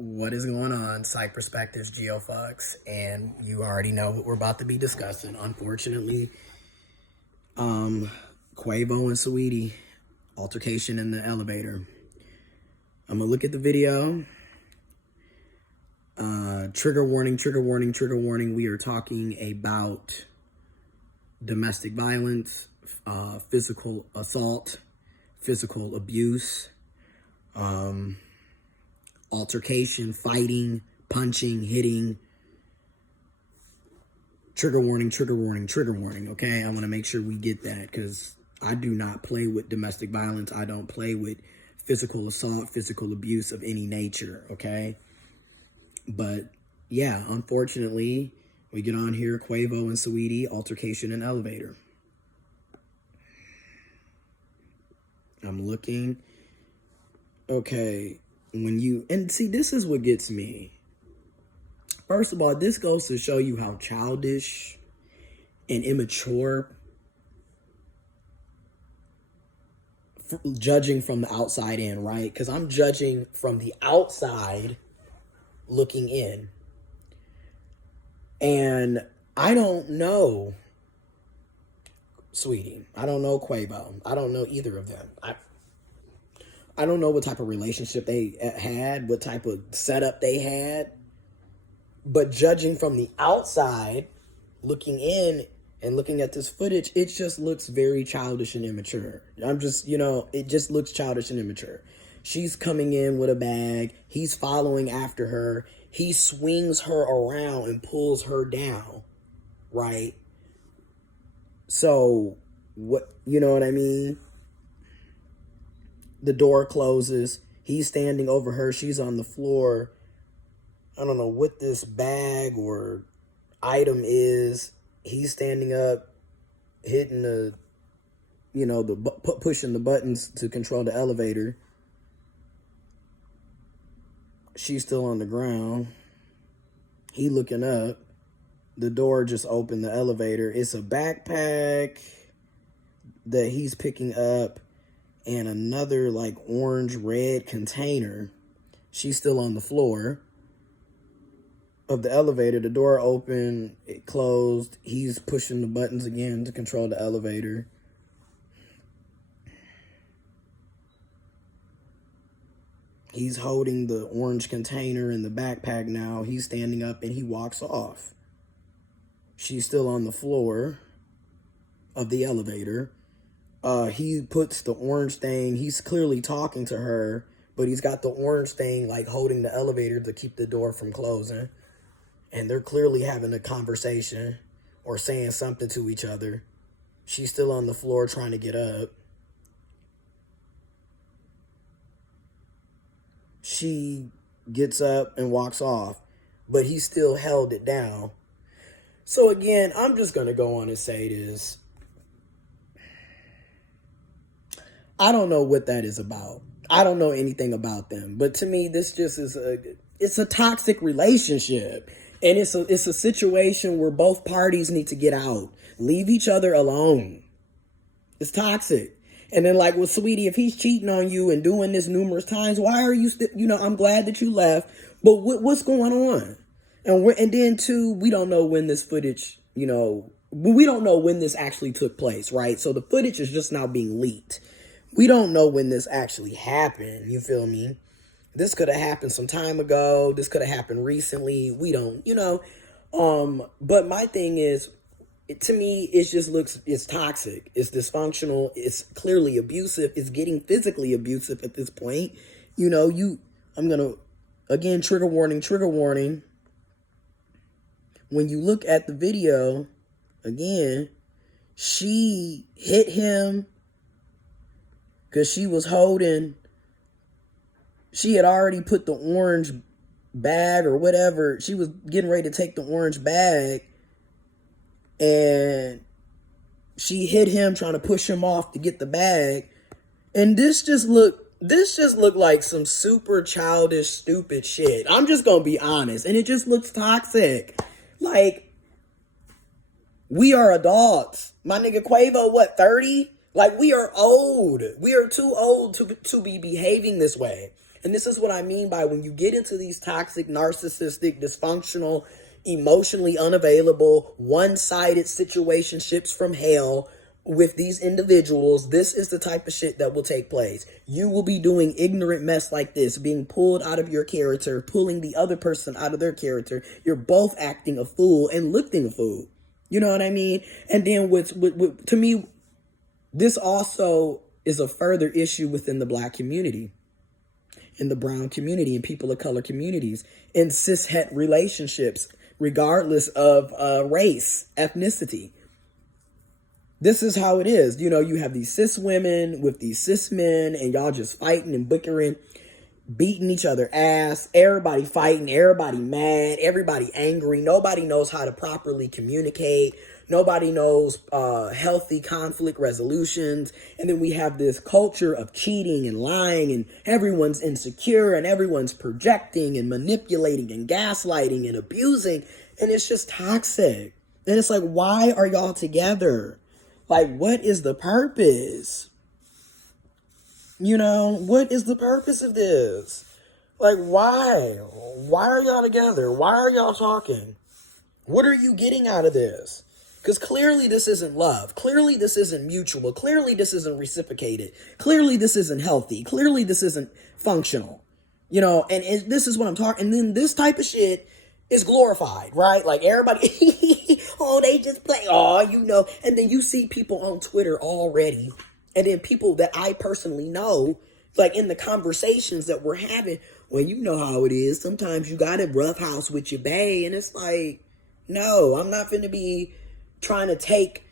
What is going on, Psych Perspectives, giofvcks, and you already know what we're about to be discussing. Unfortunately, Quavo and Saweetie, altercation in the elevator. I'm gonna look at the video. Trigger warning, trigger warning, trigger warning. We are talking about domestic violence, physical assault, physical abuse, altercation, fighting, punching, hitting. Trigger warning, trigger warning, trigger warning, okay? I want to make sure we get that because I do not play with domestic violence. I don't play with physical assault, physical abuse of any nature, okay? But yeah, unfortunately, we get on here, Quavo and Saweetie, altercation in elevator. I'm looking. Okay. And see, this is what gets me. First of all, this goes to show you how childish and immature judging from the outside in, right? Because I'm judging from the outside looking in. And I don't know Saweetie. I don't know Quavo. I don't know either of them. I don't know what type of relationship they had, what type of setup they had. But judging from the outside, looking in and looking at this footage, it just looks very childish and immature. It just looks childish and immature. She's coming in with a bag. He's following after her. He swings her around and pulls her down, right? So, you know what I mean? The door closes. He's standing over her. She's on the floor. I don't know what this bag or item is. He's standing up, hitting pushing the buttons to control the elevator. She's still on the ground. He looking up. The door just opened, the elevator. It's a backpack that he's picking up and another like orange red container. She's still on the floor of the elevator. The door opened, it closed. He's pushing the buttons again to control the elevator. He's holding the orange container in the backpack now. He's standing up and he walks off. She's still on the floor of the elevator. He puts the orange thing. He's clearly talking to her, but he's got the orange thing like holding the elevator to keep the door from closing. And they're clearly having a conversation or saying something to each other. She's still on the floor trying to get up. She gets up and walks off, but he still held it down. So again, I'm just going to go on and say this. I don't know what that is about. I don't know anything about them. But to me, this just is it's a toxic relationship. And it's a situation where both parties need to get out. Leave each other alone. It's toxic. And then like with Saweetie, if he's cheating on you and doing this numerous times, why are you still, I'm glad that you left. But what's going on? And then too, we don't know when this footage, we don't know when this actually took place, right? So the footage is just now being leaked. We don't know when this actually happened. You feel me? This could have happened some time ago. This could have happened recently. We don't, But my thing is, to me, it's toxic. It's dysfunctional. It's clearly abusive. It's getting physically abusive at this point. I'm going to, again, trigger warning, trigger warning. When you look at the video, again, she hit him because she had already put the orange bag or whatever. She was getting ready to take the orange bag. And she hit him trying to push him off to get the bag. And this just looked like some super childish, stupid shit. I'm just going to be honest. And it just looks toxic. Like, we are adults. My nigga Quavo, 30? Like, we are old. We are too old to be behaving this way. And this is what I mean by when you get into these toxic, narcissistic, dysfunctional, emotionally unavailable, one-sided situationships from hell with these individuals, this is the type of shit that will take place. You will be doing ignorant mess like this, being pulled out of your character, pulling the other person out of their character. You're both acting a fool and looking a fool. You know what I mean? And then to me, this also is a further issue within the Black community, in the brown community, and people of color communities, in cishet relationships, regardless of race, ethnicity. This is how it is. You know, you have these cis women with these cis men, and y'all just fighting and bickering, beating each other ass, everybody fighting, everybody mad, everybody angry. Nobody knows how to properly communicate. Nobody knows healthy conflict resolutions. And then we have this culture of cheating and lying, and everyone's insecure, and everyone's projecting and manipulating and gaslighting and abusing. And it's just toxic. And it's like, why are y'all together? Like, what is the purpose? You know, what is the purpose of this? Like, why? Why are y'all together? Why are y'all talking? What are you getting out of this? Because clearly this isn't love. Clearly this isn't mutual. Clearly this isn't reciprocated. Clearly this isn't healthy. Clearly this isn't functional. You know, and this is what I'm talking. And then this type of shit is glorified, right? Like everybody, oh, they just play, oh, you know. And then you see people on Twitter already, and then people that I personally know, like in the conversations that we're having, well, you know how it is. Sometimes you got a rough house with your bae, and it's like, no, I'm not finna be trying to take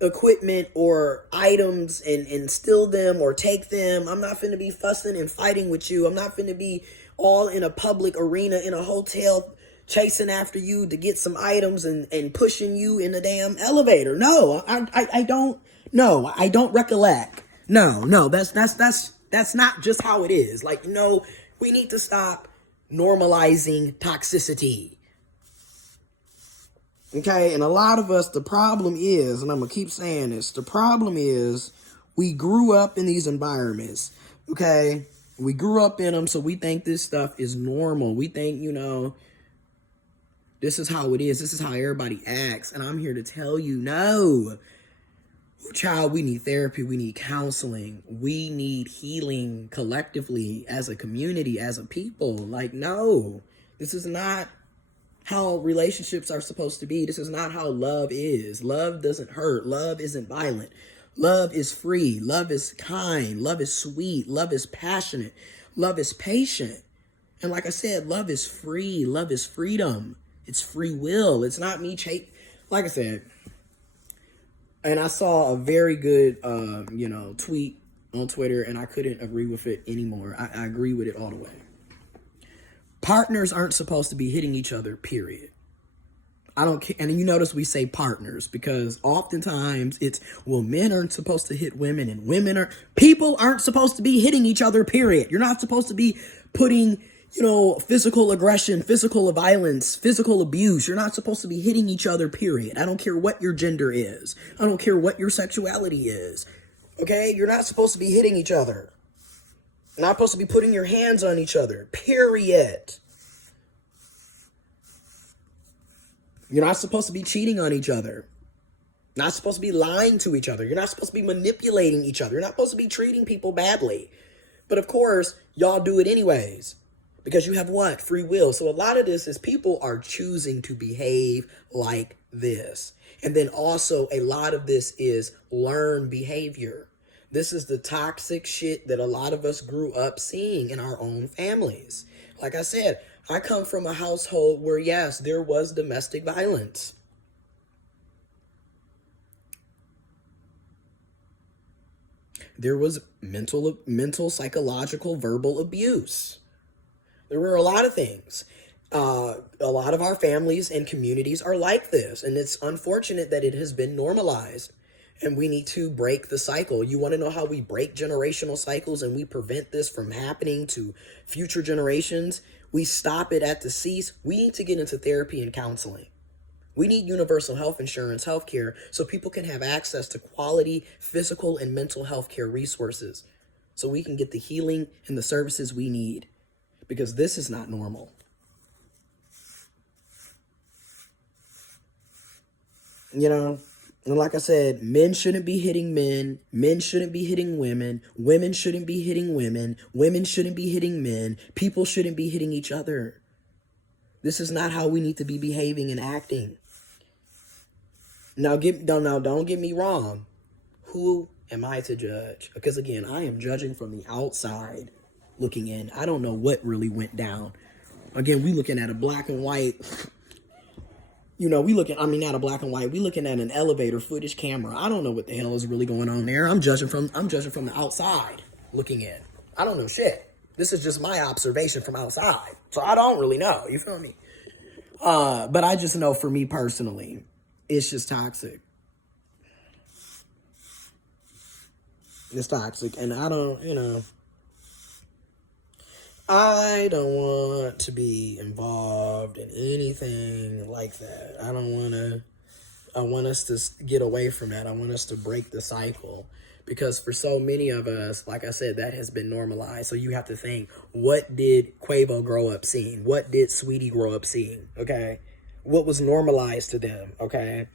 equipment or items and steal them or take them. I'm not finna be fussing and fighting with you. I'm not finna be all in a public arena in a hotel chasing after you to get some items and pushing you in the damn elevator. No, I don't. No, I don't recollect. No, that's not just how it is. Like, no, we need to stop normalizing toxicity. Okay, and a lot of us, the problem is, and I'm going to keep saying this, the problem is we grew up in these environments, okay? We grew up in them, so we think this stuff is normal. We think, you know, this is how it is. This is how everybody acts. And I'm here to tell you, no. Child, we need therapy. We need counseling. We need healing collectively as a community, as a people. Like, no, this is not how relationships are supposed to be. This is not how love is. Love doesn't hurt. Love isn't violent. Love is free. Love is kind. Love is sweet. Love is passionate. Love is patient. And like I said, love is free. Love is freedom. It's free will. It's not me like I said. And I saw a very good, tweet on Twitter, and I couldn't agree with it anymore. I agree with it all the way. Partners aren't supposed to be hitting each other, period. I don't care. And you notice we say partners because oftentimes it's, well, men aren't supposed to hit women and people aren't supposed to be hitting each other, period. You're not supposed to be putting, physical aggression, physical violence, physical abuse. You're not supposed to be hitting each other, period. I don't care what your gender is. I don't care what your sexuality is. Okay? You're not supposed to be hitting each other. You're not supposed to be putting your hands on each other, period. You're not supposed to be cheating on each other. You're not supposed to be lying to each other. You're not supposed to be manipulating each other. You're not supposed to be treating people badly. But of course, y'all do it anyways. Because you have what? Free will. So a lot of this is people are choosing to behave like this. And then also a lot of this is learned behavior. This is the toxic shit that a lot of us grew up seeing in our own families. Like I said, I come from a household where, yes, there was domestic violence. There was mental, psychological, verbal abuse. There were a lot of things. A lot of our families and communities are like this, and it's unfortunate that it has been normalized. And we need to break the cycle. You want to know how we break generational cycles and we prevent this from happening to future generations? We stop it at the cease. We need to get into therapy and counseling. We need universal health insurance, healthcare, so people can have access to quality physical and mental health care resources, so we can get the healing and the services we need. because this is not normal. You know, and like I said, men shouldn't be hitting men. Men shouldn't be hitting women. Women shouldn't be hitting women. Women shouldn't be hitting men. People shouldn't be hitting each other. This is not how we need to be behaving and acting. Now, don't get me wrong. Who am I to judge? Because again, I am judging from the outside looking in. I don't know what really went down. Again, we looking at a black and white. Not a black and white. We looking at an elevator footage camera. I don't know what the hell is really going on there. I'm judging from the outside looking in. I don't know shit. This is just my observation from outside. So I don't really know. You feel me? But I just know for me personally, it's just toxic. It's toxic. And I don't want to be involved in anything like that. I want us to get away from that. I want us to break the cycle. Because for so many of us, like I said, that has been normalized. So you have to think, what did Quavo grow up seeing? What did Sweetie grow up seeing? Okay? What was normalized to them? Okay?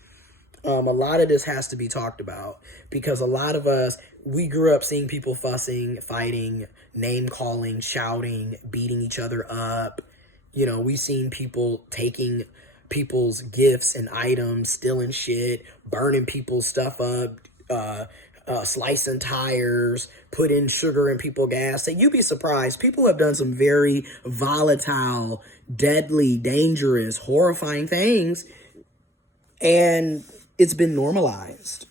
A lot of this has to be talked about because a lot of us, we grew up seeing people fussing, fighting, name calling, shouting, beating each other up. We seen people taking people's gifts and items, stealing shit, burning people's stuff up, slicing tires, putting sugar in people's gas. So you'd be surprised. People have done some very volatile, deadly, dangerous, horrifying things. And it's been normalized.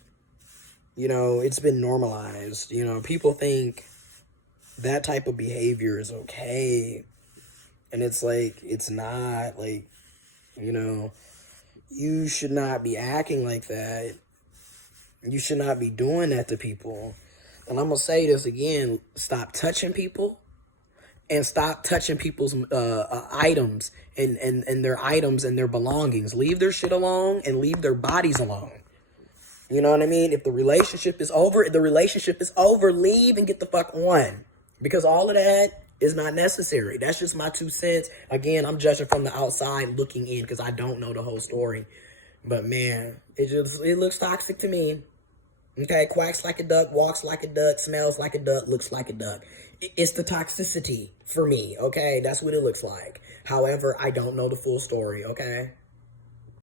It's been normalized. People think that type of behavior is okay. And it's like, it's not. Like, you should not be acting like that. You should not be doing that to people. And I'm going to say this again. Stop touching people. And stop touching people's items and their items and their belongings. Leave their shit alone and leave their bodies alone. You know what I mean? If the relationship is over, leave and get the fuck on. Because all of that is not necessary. That's just my 2 cents. Again, I'm judging from the outside looking in because I don't know the whole story. But man, it looks toxic to me. Okay, quacks like a duck, walks like a duck, smells like a duck, looks like a duck. It's the toxicity for me, okay? That's what it looks like. However, I don't know the full story, okay?